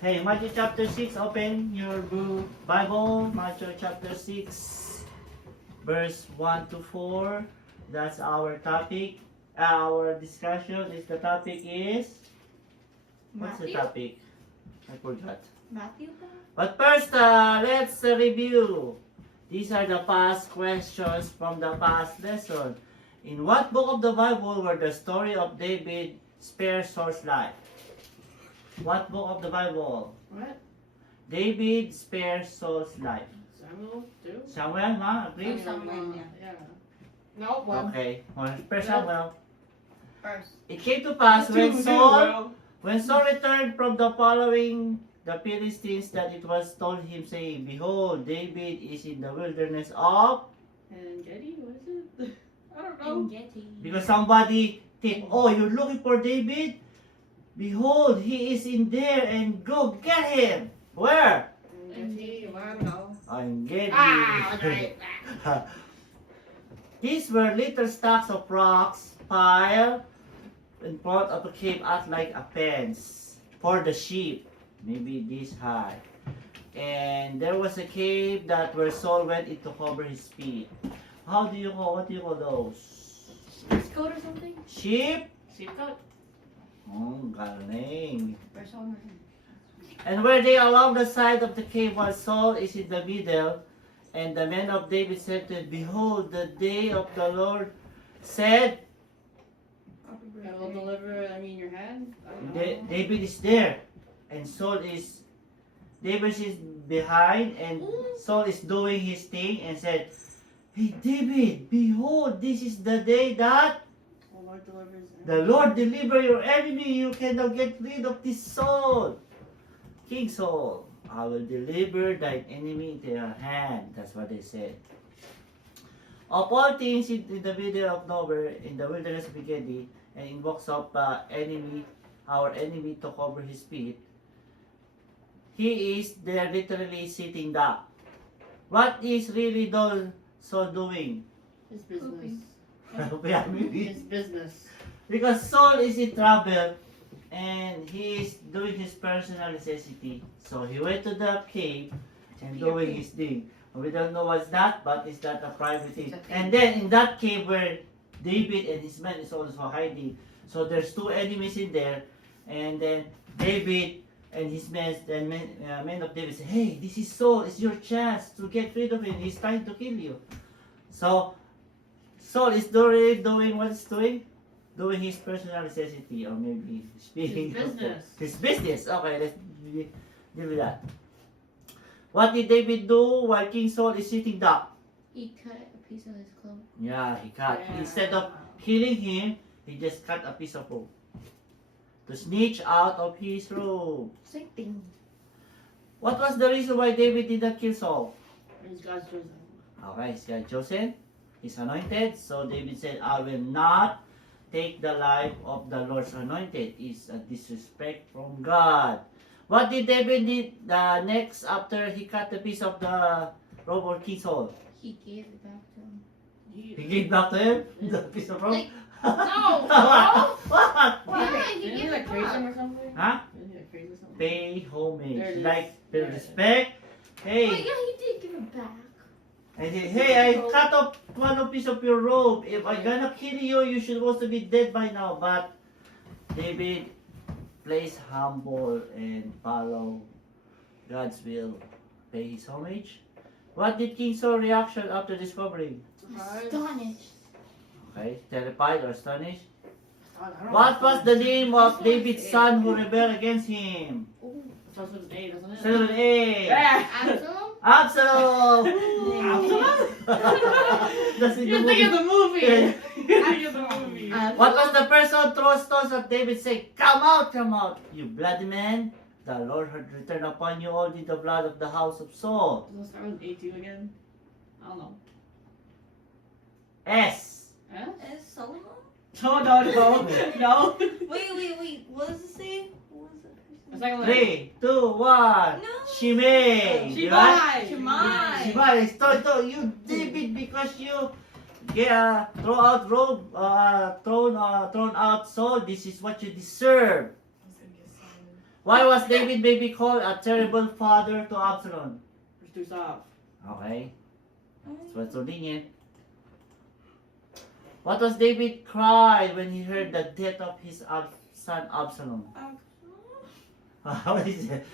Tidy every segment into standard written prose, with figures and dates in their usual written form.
Hey, Matthew chapter 6, open your Bible. Matthew chapter 6, verse 1 to 4. That's our topic. Our discussion is the topic is... What's the Matthew? topic? I forgot. Matthew? But first, let's review. These are the past questions from the past lesson. In what book of the Bible were the story of David spare Saul's life? What book of the Bible? What? David spares Saul's life. Samuel 2? Samuel, ma? Agree? Samuel, Yeah. No, one. Okay. First Samuel. First. It came to pass when Two, Saul returned from the following the Philistines that it was told him, saying, Behold, David is in the wilderness of... And Getty, what is it? I don't know. Getty. Because somebody think, oh, you're looking for David? Behold, he is in there, and go get him. Where? And Getty, I don't know. I'm getting. Ah, okay. These were little stacks of rocks piled in front of the cave as like a fence for the sheep, maybe this high. And there was a cave that where Saul went in to cover his feet. What do you call those? Coat or something? Sheep? Sheepcoat? Oh, galing. First one. And were they along the side of the cave while Saul is in the middle? And the men of David said to him, Behold, the day of the Lord said, I will deliver, your hand? I don't know. David is there. And David is behind, and Saul is doing his thing and said, Hey David, behold, this is the day that The Lord delivers. the Lord deliver your enemy. You cannot get rid of this Saul. King Saul, I will deliver thine enemy into your hand. That's what they said. Of all things in the middle of nowhere, in the wilderness of Engedi, and invokes of our enemy to cover his feet, he is there literally sitting down. What is really Saul doing? His business. Yeah, maybe. His business. Because Saul is in trouble and he is doing his personal necessity. So he went to the cave and doing his thing. We don't know what's that, but it's not a private thing. And then in that cave where David and his men is also hiding. So there's two enemies in there. And then David and his men of David say, Hey, this is Saul. It's your chance to get rid of him. He's trying to kill you. So Saul is doing what he's doing? Doing his personal necessity, or maybe speaking His business. His business. Okay, let's deal with that. What did David do while King Saul is sitting down? He cut a piece of his clothes. Yeah, he cut. Yeah. Instead of killing him, he just cut a piece of rope to snitch out of his robe. Same thing. What was the reason why David did not kill Saul? He's God's chosen. Okay, he's got chosen. He's anointed. So David said, I will not take the life of the Lord's anointed. It's a disrespect from God. What did David did next after he cut the piece of the robe of King Saul? He gave it back to him. He gave back to him the piece of robe? Like, no! What? Yeah, he Didn't he gave like it praise back. him or something? Huh? Didn't he like praise or something? Pay homage. There it is. Like, pay Yeah. respect. Oh, Hey, yeah, he did give it back. and then, hey, I cut off one piece of your robe. If I'm gonna kill you, you should also be dead by now. But David plays humble and follow God's will. Pay his homage. What did King Saul's reaction after discovering? Astonished. Okay, terrified or astonished? I don't know. What was the name of David's son who rebelled against him? Ooh. Starts with an A, doesn't it? 7A. Yeah. Absalom? Absalom! That's in the You're thinking of the movie. Yeah. You're thinking of the movie. What was the person throw stones at David saying, come out, you bloody man. The Lord had returned upon you all the blood of the house of Saul. Does it start with A2 again? I don't know. S. Huh? Is Solomon? No. No. Wait. What does it say? What was it? The second one. 3, 2, 1. No. Shimei. Shimei. Shimei. Shimei. Stole you, David, because you throw out Saul. This is what you deserve. Why was David maybe called a terrible father to Absalom? It's too soft. Okay, so let's reading it. What was David cried when he heard the death of his son Absalom? What is it?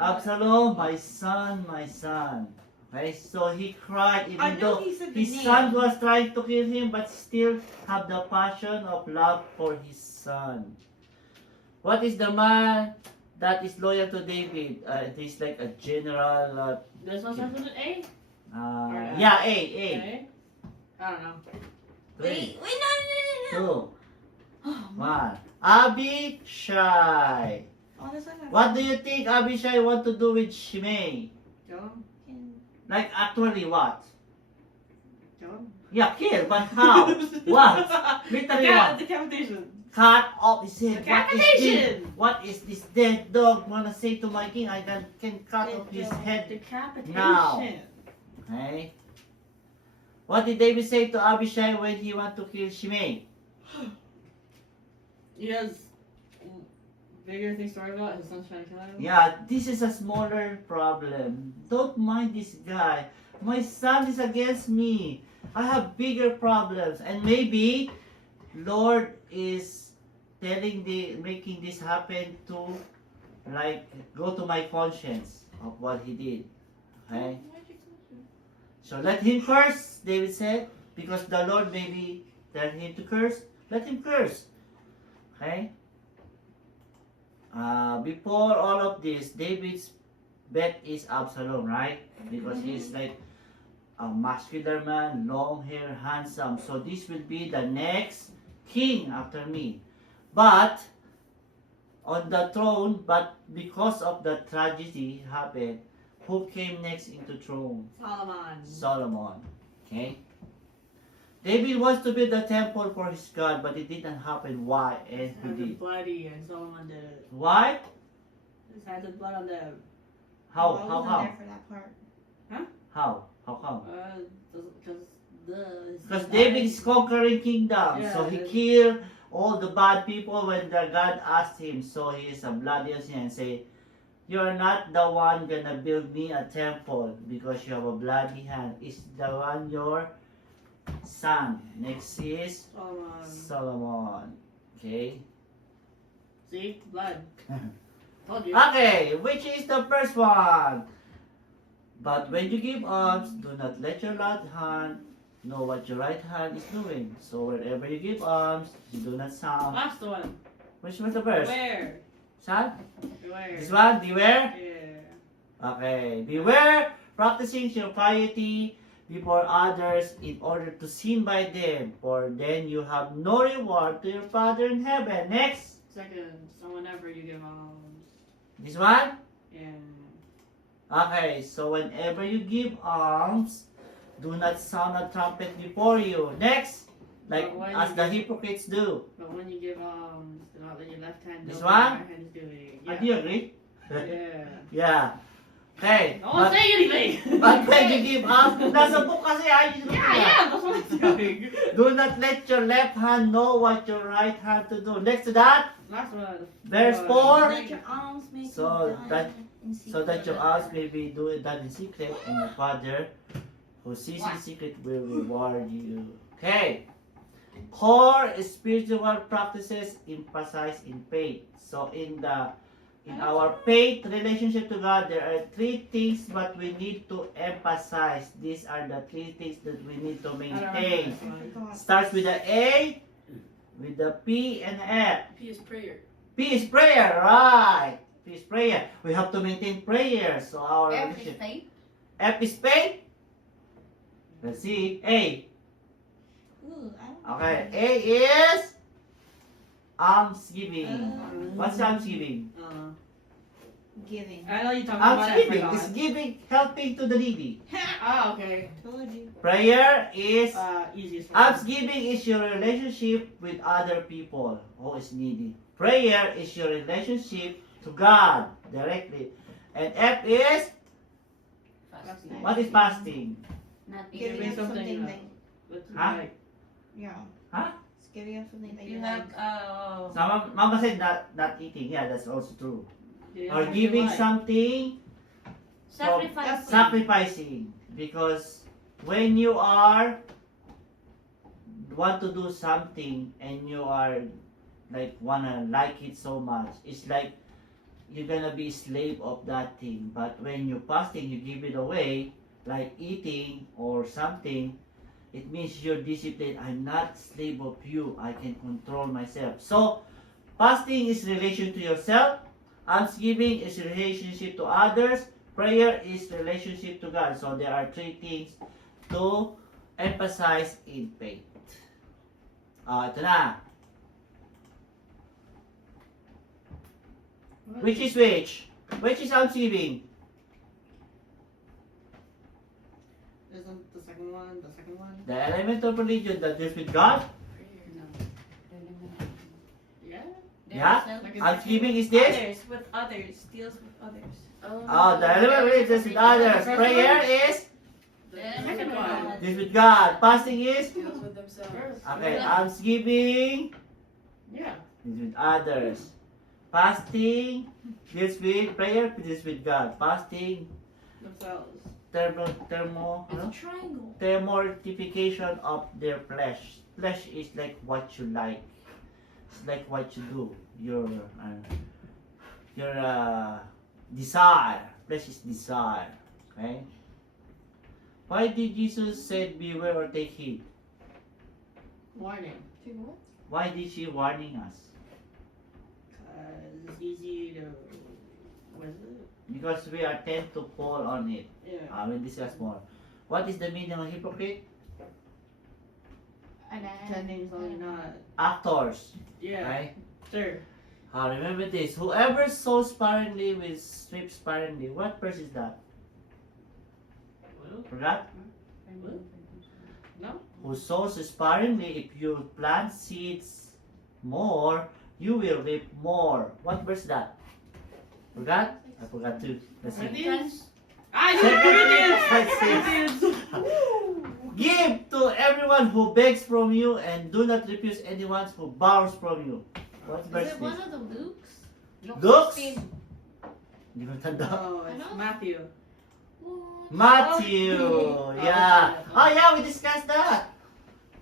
Absalom, my son, my son. Okay, so he cried I even know though he said the his name. son was trying to kill him, but still have the passion of love for his son. What is the man that is loyal to David? He's like a general. This one starts with an A? Yeah, A. Okay. I don't know. Wait, Three, no. two, Oh, one. Abishai. oh, that's like What do you think Abishai want to do with Shimei? Kill him? Like actually what? Kill him? Yeah, kill, but how? What? Literally what? Decapitation. Cut off his head. Decapitation! What is this dead dog wanna say to my king? I can cut off his head. Decapitation. Now. Okay. What did David say to Abishai when he want to kill Shimei? He has bigger things to worry about. His son's trying to kill him. Yeah, this is a smaller problem. Don't mind this guy. My son is against me. I have bigger problems. And maybe Lord is making this happen to like go to my conscience of what he did. Okay? So let him curse, David said, because the Lord maybe tell him to curse. Let him curse. Okay? Before all of this, David's bet is Absalom, right? Because he's like a muscular man, long hair, handsome. So this will be the next king after me. But on the throne, but because of the tragedy happened, who came next into throne? Solomon. Solomon. Okay? David wants to build a temple for his God, but it didn't happen. Why? And who Hands are did? bloody and Solomon did it. Why? His hands are blood on them. How? I How wasn't come? there for that part. How come? Because Because David is conquering kingdoms, Yeah, so he that's- killed all the bad people when the God asked him. So he is a bloody and say, "You are not the one gonna build me a temple because you have a bloody hand. It's the one your son." Next is Solomon. Solomon. Okay. See? Blood. Told you. Okay, which is the first one? But when you give alms, do not let your left hand know what your right hand is doing. So wherever you give alms, you do not sound. Last one. Which was the first? Beware. Son? Beware. This one? Beware? Yeah. Okay. Beware practicing your piety before others in order to sin by them, for then you have no reward to your Father in heaven. Next. Second, so whenever you give alms. This one? Yeah. Okay, so whenever you give alms, do not sound a trumpet before you. Next, like But when as you the give- hypocrites do. But when you give alms, do not let your left hand know This what one? your right hand is doing. Do you agree? Yeah. Yeah. Okay. No one say anything! but when you give alms, nasa book kasi ayos na Yeah, yan. yeah, that's what I'm doing. Do not let your left hand know what your right hand to do. Next to that, Last one. verse 4. Let your alms make So you that- done in So that your secret. alms may be done in secret, and your Father who sees in secret will reward you. Okay. Core spiritual practices emphasized in faith. So in our faith relationship to God, there are 3 things but we need to emphasize. These are the 3 things that we need to I don't maintain. remember this one. Starts with the A, with the P and F. P is prayer. P is prayer, right? P is prayer. We have to maintain prayer. So our relationship. F is faith. Let's see. A. Ooh, I don't Okay. know. A is almsgiving. What's almsgiving? Giving. I know you talking about that. Almsgiving is giving, helping to the needy. Ah, okay. Told you. Prayer is Easiest one. almsgiving is your relationship with other people who is needy. Prayer is your relationship to God directly. And F is Fasting. what is fasting? Giving Giving up something something like, Let's Huh? like, yeah. Huh? It's giving up something that you You like. have So Mama said not eating. Yeah, that's also true. you Or have giving your life. something, Sacrifice. sacrificing. Because when you want to do something and you are wanna like it so much, it's like you're gonna be slave of that thing. But when you're fasting, you give it away, like eating or something. It means you're disciplined. I'm not slave of you. I can control myself. So fasting is relation to yourself. Almsgiving is relationship to others. Prayer is relationship to God. So there are three things to emphasize in faith. Ito na. Which is which? Which is almsgiving? Isn't the second one the second one? The element of religion that deals with God. No. Yeah. Yeah. Almsgiving is this. Others with others. Deals with others. Oh, the element of religion deals with others. Prayer is The second one. deals with God. Fasting is Deals with themselves. okay. Almsgiving Yeah. deals with others. Fasting deals with prayer deals with God. Fasting Themselves. thermortification of their flesh. Flesh is like what you like. It's like what you do. Your desire. Flesh is desire. Okay. Why did Jesus said beware or take heed? Warning. Why did she warning us? It's easy to. What is it? Because we are tend to fall on it. Yeah. We'll discuss more. What is the meaning of hypocrite? Pretending something not. Actors. Yeah. Right? Sure. Remember this. Whoever sows sparingly will reap sparingly. What verse is that? Forgot? No. Who sows sparingly, if you plant seeds more, you will reap more. What verse is that? Forgot? I forgot too. Let's see. Corinthians. Corinthians. Give to everyone who begs from you, and do not refuse anyone who borrows from you. What verse Is is it one this? of the Lukes? Luke's? Hindi ko tanda. Oh, it's Matthew. Matthew. Yeah. Oh yeah, we discussed that.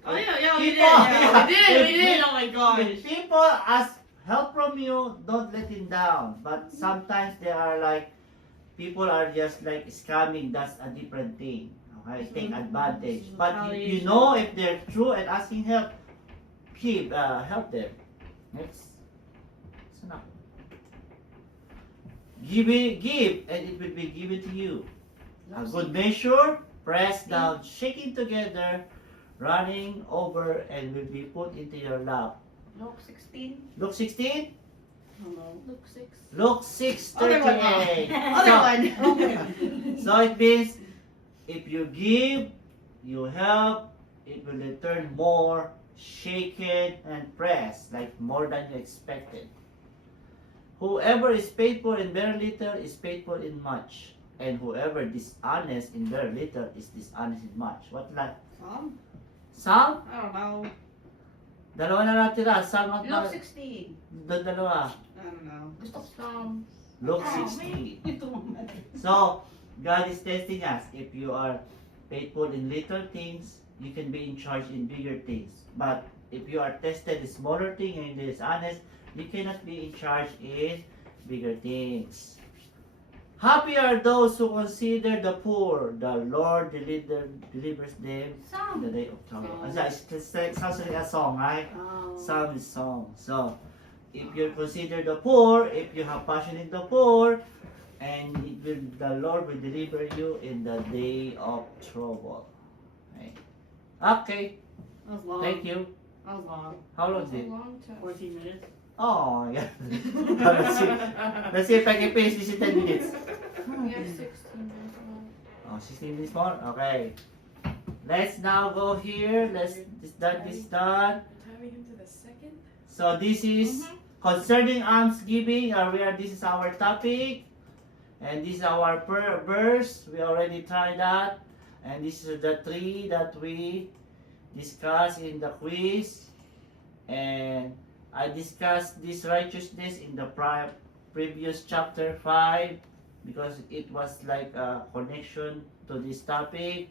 Oh yeah, we did. People, Yeah, we yeah. did. Oh my If gosh. people ask help from you, don't let him down. But sometimes they are like, people are just like scamming. That's a different thing. Okay, take advantage. But if you know if they're true and asking help, help them. Next. Enough. Give, and it will be given to you. A good measure, pressed down, shaking together, running over, and will be put into your lap. Luke 16. Luke 16? Hello. Luke 6. Luke 6, Other one. 38. Other one. So it means, if you give, you help, it will return more, shaken and pressed, like more than you expected. Whoever is faithful in very little is faithful in much. And whoever dishonest in very little is dishonest in much. What like? Some? Psalm? I don't know. Dalawa na natira. Psalm at Luke 16. dalawa. I don't know. Gusto ko Psalm. Luke Oh, 16. Ito man. So, God is testing us. If you are faithful in little things, you can be in charge in bigger things. But if you are tested in smaller things and dishonest, you cannot be in charge in bigger things. Happy are those who consider the poor. The Lord delivers them in the Psalm. day of trouble. Psalm. It sounds like a song, right? Oh. Psalm is song. So, if you consider the poor, if you have passion in the poor, and the Lord will deliver you in the day of trouble. Okay. That was long. Thank you. That was long. How long is That's it? a long time. 14 minutes. Oh, yeah. Let's see if I can finish this in 10 minutes. We have 16 minutes left. Oh, 16 minutes more? Okay. Let's now go here. Let's start this done. Timing him to the second. So this is concerning almsgiving. This is our topic. And this is our verse. We already tried that. And this is the three that we discussed in the quiz. And I discussed this righteousness in the previous chapter 5 because it was like a connection to this topic.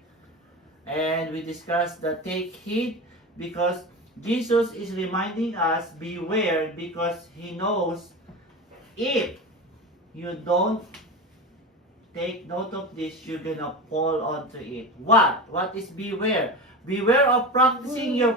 And we discussed the take heed because Jesus is reminding us beware because he knows if you don't take note of this, you're gonna fall onto it. What is beware? Beware of practicing your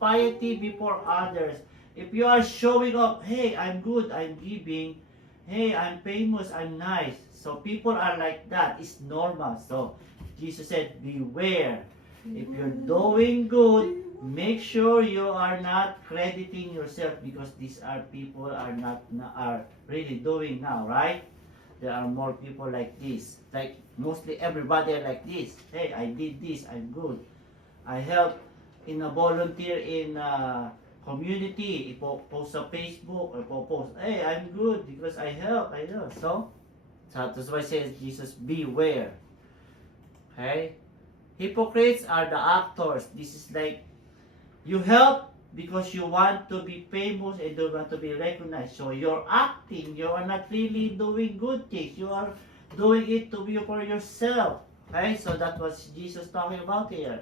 piety before others. If you are showing up, hey, I'm good, I'm giving, hey, I'm famous, I'm nice. So people are like that. It's normal. So Jesus said, beware. If you're doing good, make sure you are not crediting yourself because these are people are really doing now, right? There are more people like this. Like mostly everybody are like this. Hey, I did this. I'm good. I help in a volunteer in a community. Post sa Facebook or post. Hey, I'm good because I help. So that's why it says Jesus, beware. Okay? Hypocrites are the actors. This is like you help because you want to be famous and you want to be recognized. So you're acting. You are not really doing good things. You are doing it to be for yourself. Okay? So that was Jesus talking about here.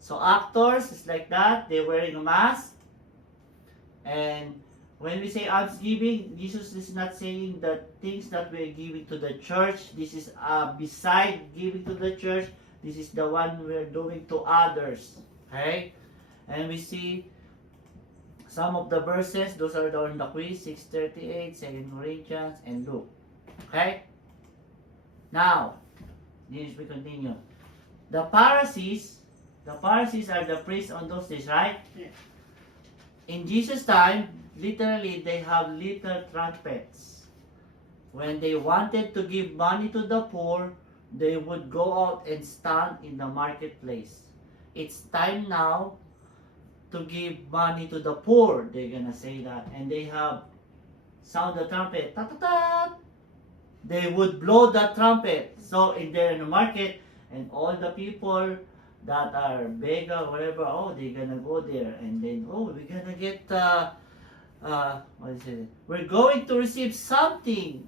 So actors is like that. They're wearing a mask. And when we say almsgiving, Jesus is not saying the things that we're giving to the church. This is beside giving to the church. This is the one we're doing to others. Okay? And we see some of the verses. Those are on the quiz. 6:38, 2 Corinthians, and Luke. Okay? Now, we continue. The Pharisees are the priests on those days, right? Yeah. In Jesus' time, literally, they have little trumpets. When they wanted to give money to the poor, they would go out and stand in the marketplace. It's time now to give money to the poor, they're gonna say that. And they have sound the trumpet, ta ta ta. They would blow the trumpet. So in there in the market, and all the people that are beggar, whatever, oh, they're gonna go there, and then oh, we're gonna get what is it? We're going to receive something.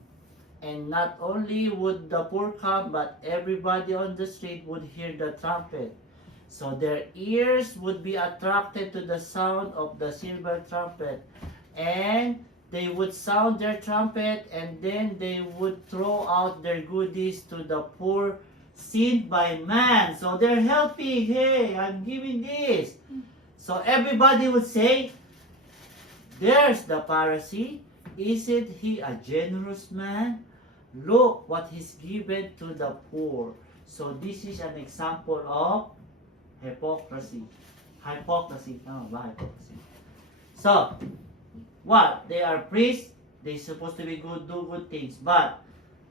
And not only would the poor come, but everybody on the street would hear the trumpet. So their ears would be attracted to the sound of the silver trumpet. And they would sound their trumpet, and then they would throw out their goodies to the poor seen by man. So they're helping. Hey, I'm giving this. So everybody would say, there's the Pharisee. Isn't he a generous man? Look what he's given to the poor. So this is an example of hypocrisy. Hypocrisy. So, what? They are priests. They're supposed to be good, do good things. But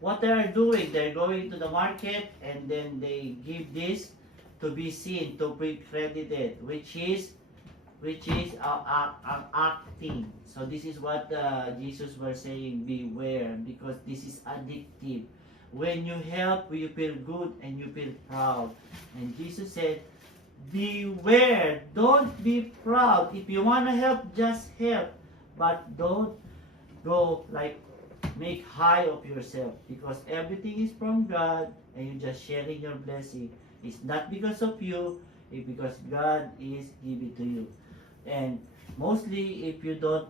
what they are doing, they're going to the market and then they give this to be seen, to be credited, which is acting. So this is what Jesus was saying, beware, because this is addictive. When you help, you feel good and you feel proud. And Jesus said, beware, don't be proud. If you want to help, just help. But don't go like make high of yourself, because everything is from God and you're just sharing your blessing. It's not because of you, it's because God is giving to you. And mostly, if you don't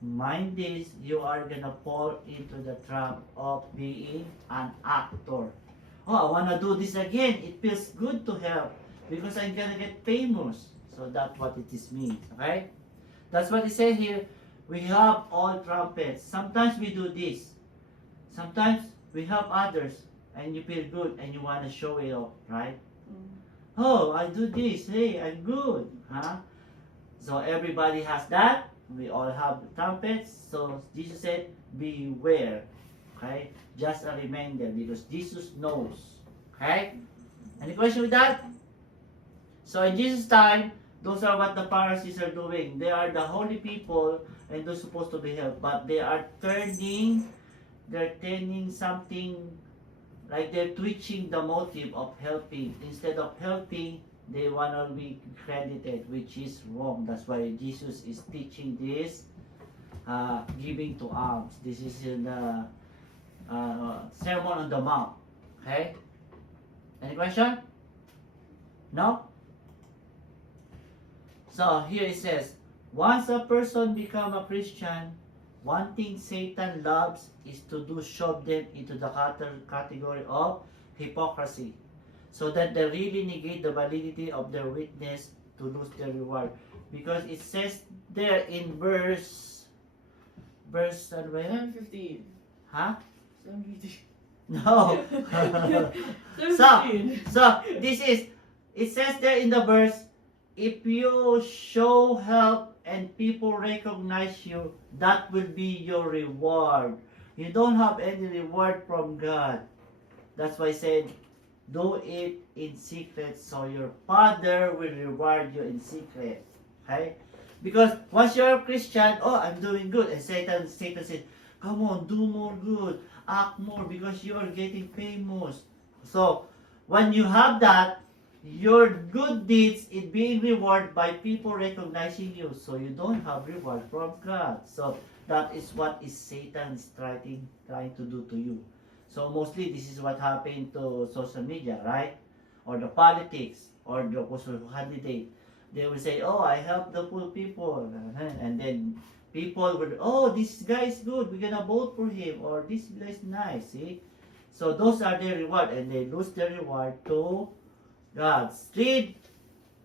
mind this, you are gonna fall into the trap of being an actor. Oh, I wanna do this again. It feels good to help because I'm gonna get famous. So that's what it is means. Okay? That's what it says here. We have all trumpets. Sometimes we do this. Sometimes we help others and you feel good and you wanna show it off, right? Oh, I do this. Hey, I'm good. Huh? So everybody has that. We all have trumpets. So Jesus said, beware. Okay? Just a reminder because Jesus knows. Okay? Any question with that? So in Jesus' time, those are what the Pharisees are doing. They are the holy people and they're supposed to be helped. But they are turning something like they're twitching the motive of helping. Instead of helping, they want to be credited, which is wrong. That's why Jesus is teaching this giving to alms. This is in the Sermon on the Mount. Okay? Any question? No? So here it says, once a person become a Christian, one thing Satan loves is to shove them into the category of hypocrisy, so that they really negate the validity of their witness to lose their reward. Because it says there in verse where? 7:15. Huh? 7:15. No. 7:15. So this is, it says there in the verse, if you show help and people recognize you, that will be your reward. You don't have any reward from God. That's why I said, do it in secret, so your Father will reward you in secret. Okay? Because once you're a Christian, oh, I'm doing good. And Satan says, come on, do more good. Act more because you are getting famous. So, when you have that, your good deeds is being rewarded by people recognizing you. So, you don't have reward from God. So, that is what is Satan is trying to do to you. So, mostly this is what happened to social media, right? Or the politics, or the candidate. They will say, oh, I help the poor people. And then people will, oh, this guy is good, we're gonna vote for him, or this guy is nice, see? So those are their reward, and they lose their reward to God. Read,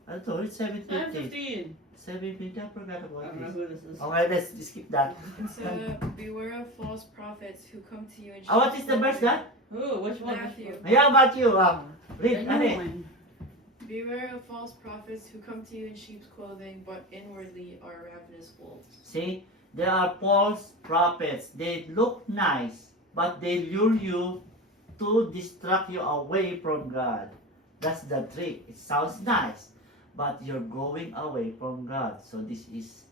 I told you, 7:50. 7:15. 7:50, I forgot I about don't know this. who this is. Okay, let's skip that. It's beware of false prophets who come to you in What is the verse that? Who? Which one? Matthew. Yeah, about you. Read, The ano new eh? one. Beware of false prophets who come to you in sheep's clothing, but inwardly are ravenous wolves. See, there are false prophets. They look nice, but they lure you to distract you away from God. That's the trick. It sounds nice, but you're going away from God. So this is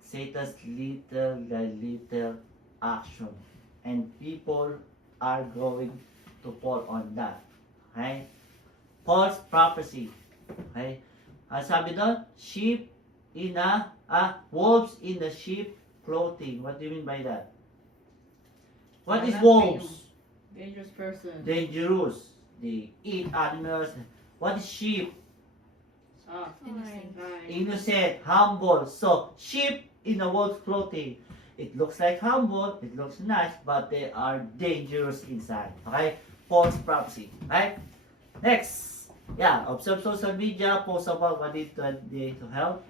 Satan's little action. And people are going to fall on that. Okay? False prophecy. Okay? Sabi doon, sheep in wolves in the sheep clothing. What do you mean by that? What is wolves? Dangerous person. Dangerous. They eat animals. What is sheep? Soft. Innocent. Kind. Innocent, humble. So, sheep in the wolf's clothing. It looks like humble, it looks nice, but they are dangerous inside. Okay? False prophecy. Right? Next. Yeah, observe social media, post about what they to help.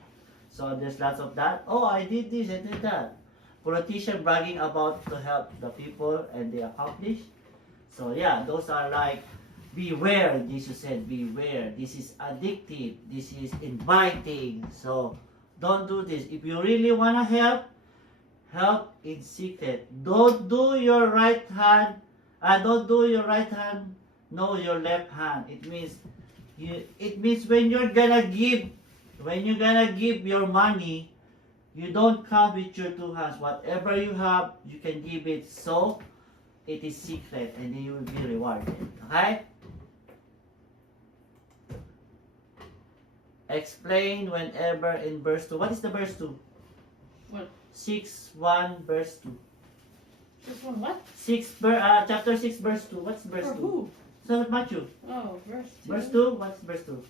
So there's lots of that. Oh, I did this, I did that. Politician bragging about to help the people and they accomplish. So yeah, those are like, beware, Jesus said, beware. This is addictive. This is inviting. So don't do this. If you really want to help in secret. Don't do your right hand. Don't do your right hand. No, your left hand. It means when you're gonna give your money, you don't count with your two hands. Whatever you have, you can give it. So it is secret, and then you will be rewarded. Okay? Explain whenever in verse 2. What is the verse 2? What? 6:1 verse 2. This one what? Chapter 6 verse 2. What's verse For 2? who? So Matthew. Oh, verse 2. Verse 2? What's verse 2?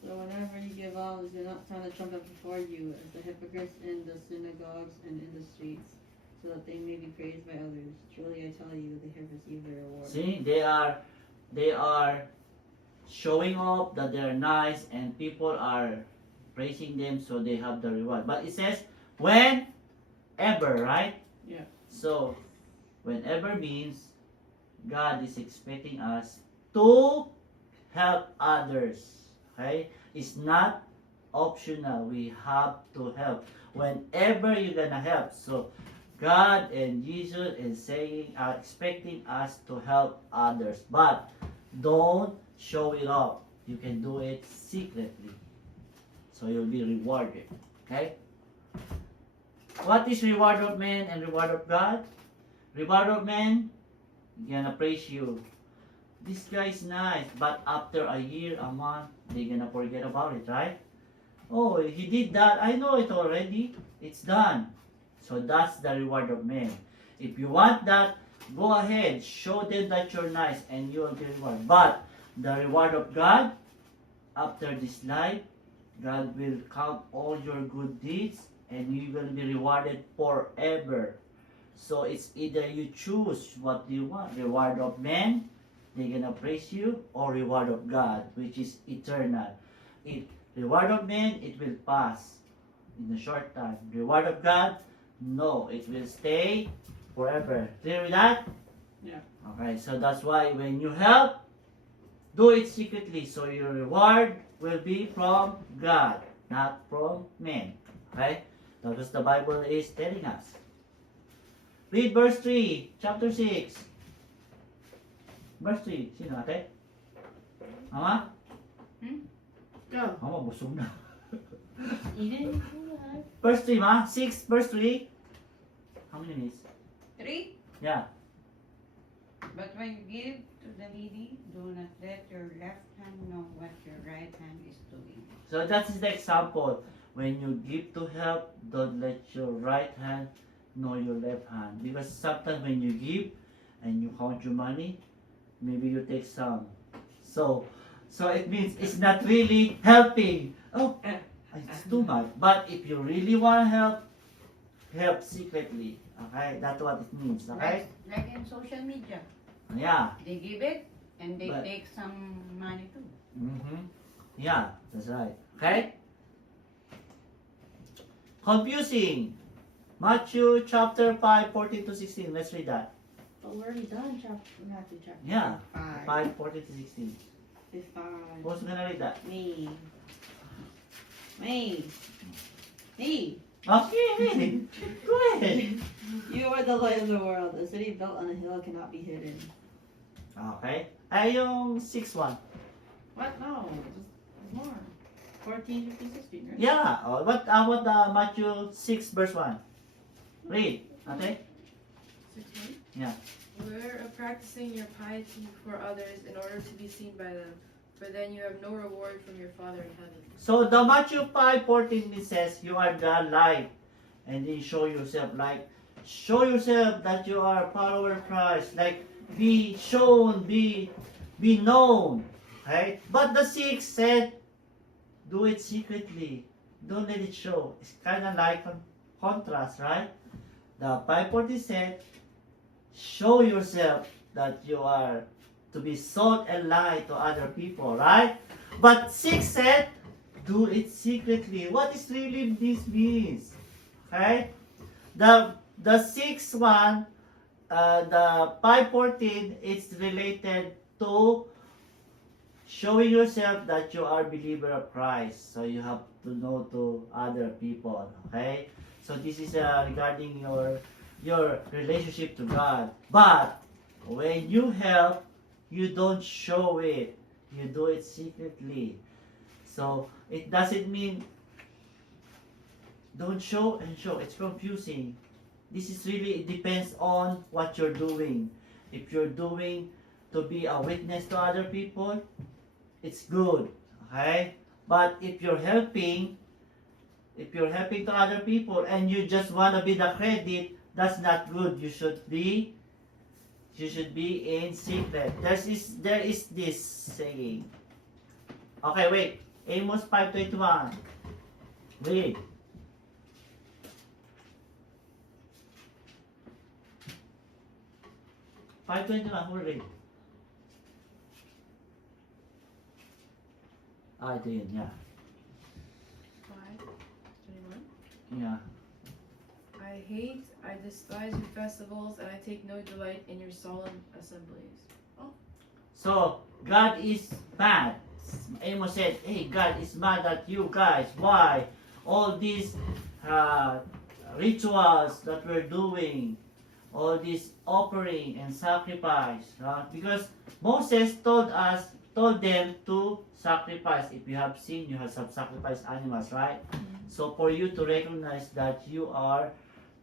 So whenever you give alms, do not sound a trumpet before you, as the hypocrites in the synagogues and in the streets, so that they may be praised by others. Truly I tell you, they have received their reward. See, they are showing off that they're nice and people are praising them, so they have the reward. But it says whenever, right? Yeah. So whenever means God is expecting us to help others. Okay? It's not optional. We have to help. Whenever you're gonna help. So God and Jesus is are expecting us to help others. But don't show it off. You can do it secretly. So you'll be rewarded. Okay? What is reward of man and reward of God? Reward of man, gonna praise you. this guy is nice, but after a year, a month, they're gonna forget about it, right? Oh, he did that. I know it already. It's done. So that's the reward of men. If you want that, go ahead. Show them that you're nice and you will be rewarded. But the reward of God, after this life, God will count all your good deeds and you will be rewarded forever. So it's either you choose what you want. Reward of men, they're gonna praise you, or reward of God, which is eternal. Reward of men, it will pass in a short time. Reward of God, no, it will stay forever. Clear with that? Yeah. Okay, so that's why when you help, do it secretly. So your reward will be from God, not from men. Okay? That's what the Bible is telling us. Read verse 3, chapter 6. Verse 3, sino ate? Mama? Go. Mama, busog na. Eden? Verse 3, ma? 6, verse 3. How many minutes? 3. Yeah. But when you give to the needy, do not let your left hand know what your right hand is doing. So that is the example. When you give to help, don't let your right hand know your left hand. Because sometimes when you give and you count your money, maybe you take some. So it means it's not really helping. Oh, it's too much. But if you really want to help secretly. Okay, that's what it means. Okay? Like in social media. Yeah. They give it and they But- take some money too. Yeah, that's right. Okay? Confusing. Matthew chapter 5, 14 to 16. Let's read that. But we're already done Matthew chapter. Yeah. 5. 5, 14 to 16. 5. Who's gonna read that? Me. Me. Me. Okay, go ahead. You are the light of the world. A city built on a hill cannot be hidden. Okay. Ay, yung 6-1. What? No. There's more. 14, 15, 16, right? Yeah. Oh, what Matthew 6 verse 1? Read. Okay? 6:1. Yeah. Beware of practicing your piety before others in order to be seen by them, for then you have no reward from your Father in heaven. So the Matthew 5:14 it says you are the light, and then show yourself like show yourself that you are a follower of Christ. Like be shown, be known. Right? But the 6 said, do it secretly. Don't let it show. It's kind of like contrast, right? The 5:40 said, show yourself that you are to be salt and light to other people, right? But 6 said, do it secretly. What is really this means? Okay? The 6 one, the 5:14, it's related to showing yourself that you are a believer of Christ. So you have to know to other people. Okay? So this is regarding your relationship to God. But when you help, you don't show it. You do it secretly. So it doesn't mean don't show and show. It's confusing. This is really, it depends on what you're doing. If you're doing to be a witness to other people, it's good. Okay? But if you're helping to other people and you just want to be the credit, that's not good. You should be in secret. There is this saying. Okay, wait. Amos 5:21. Read. Who read? Ito yun, yeah. 5:21. Yeah. I despise your festivals, and I take no delight in your solemn assemblies. So, God is mad. Amos said, hey, God is mad at you guys. Why? All these rituals that we're doing, all this offering and sacrifice. Because Moses told them to sacrifice. If you have seen, you have some sacrifice animals, right? So for you to recognize that you are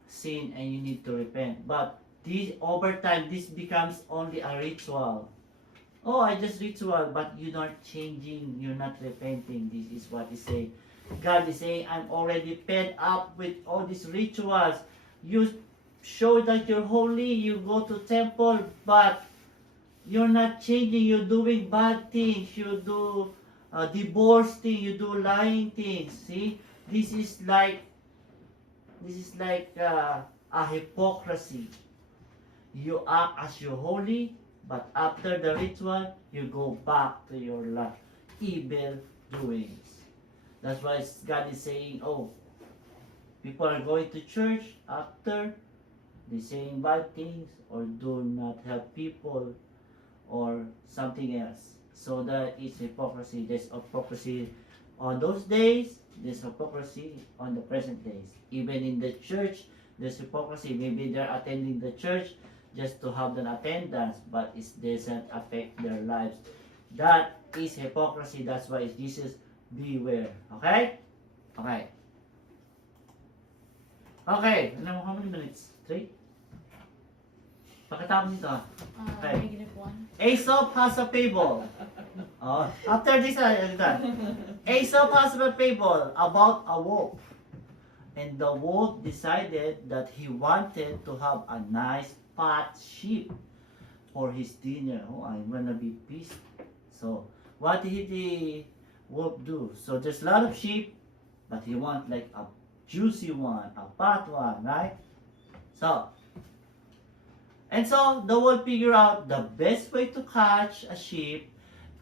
sin and you need to repent. But this over time, this becomes only a ritual. oh, I just ritual, but you're not changing, you're not repenting. This is what He's saying. God is saying, I'm already fed up with all these rituals. You show that you're holy, you go to temple, but you're not changing, you're doing bad things, you do divorce things, you do lying things. See, this is like a hypocrisy. You act as you're holy, but after the ritual, you go back to your evil doings. That's why God is saying, oh, people are going to church after they saying bad things or do not help people or something else. So that is hypocrisy. There's hypocrisy on those days, there's hypocrisy on the present days. Even in the church, there's hypocrisy. Maybe they're attending the church just to have an attendance, but it doesn't affect their lives. That is hypocrisy. That's why Jesus, beware. Okay? Okay. Okay. How many minutes? 3? Pakitapos nito. Okay. -1. Aesop has a fable. Oh, after this, Aesop has a fable about a wolf. And the wolf decided that he wanted to have a nice fat sheep for his dinner. Oh, I'm gonna be pissed. So, what did the wolf do? So, there's a lot of sheep, but he wants like a juicy one, a fat one, right? So, the wolf figured out the best way to catch a sheep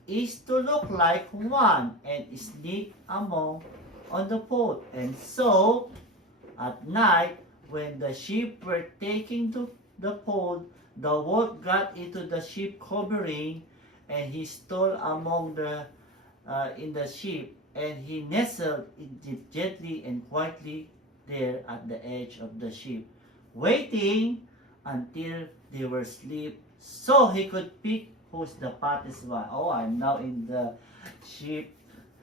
is to look like one and sneak among on the fold. And so, at night, when the sheep were taking to the fold, the wolf got into the sheep covering, and he stole among the in the sheep, and he nestled gently and quietly there at the edge of the sheep, waiting until they were asleep, so he could pick who's the fattest one. Oh, I'm now in the sheep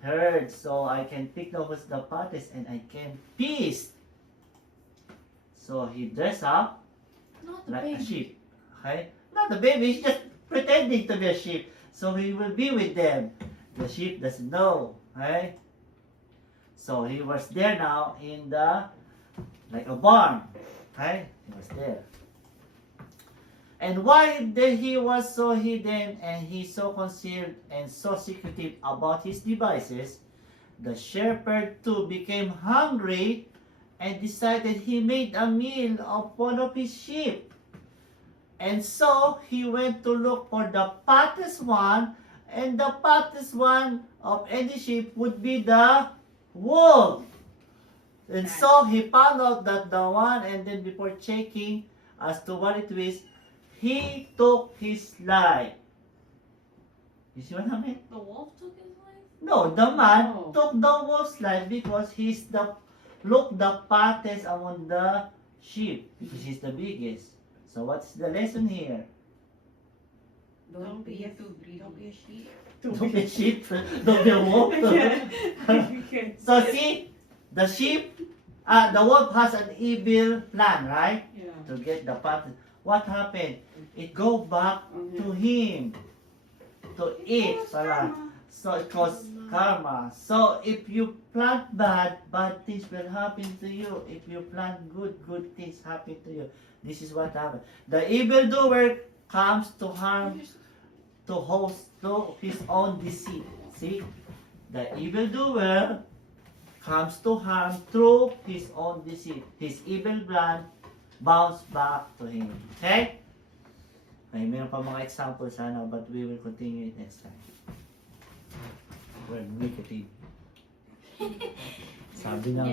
herd, so I can pick the who's the fattest, and I can feast. So he dressed up Not the like baby. a sheep. Okay? Not the baby, he's just pretending to be a sheep. So he will be with them. The sheep doesn't know. Okay? So he was there now in the, like a barn. Okay? He was there. And why then he was so hidden and he so concealed and so secretive about his devices, the shepherd too became hungry and decided he made a meal of one of his sheep. And so he went to look for the fattest one, and the fattest one of any sheep would be the wolf. And so he found out that the one, and then before checking as to what it was, he took his life. You see what I mean? The wolf took his life? No, the man Oh. took the wolf's life because he's the fattest among the sheep because he's the biggest. So what's the lesson here? Don't be a sheep. Don't be a sheep, don't be a wolf. So see, the sheep, the wolf has an evil plan, right? Yeah. To get the fattest. What happened? It go back to him to eat. So it causes karma. So if you plant bad, bad things will happen to you. If you plant good, good things happen to you. This is what happened. The evildoer comes to harm, to host to his own deceit. See? The evildoer comes to harm through his own deceit. His evil plan bounce back to him. Okay? Okay, meron pa mga examples sana, but we will continue it next time. Well, nicotine. Sabi na.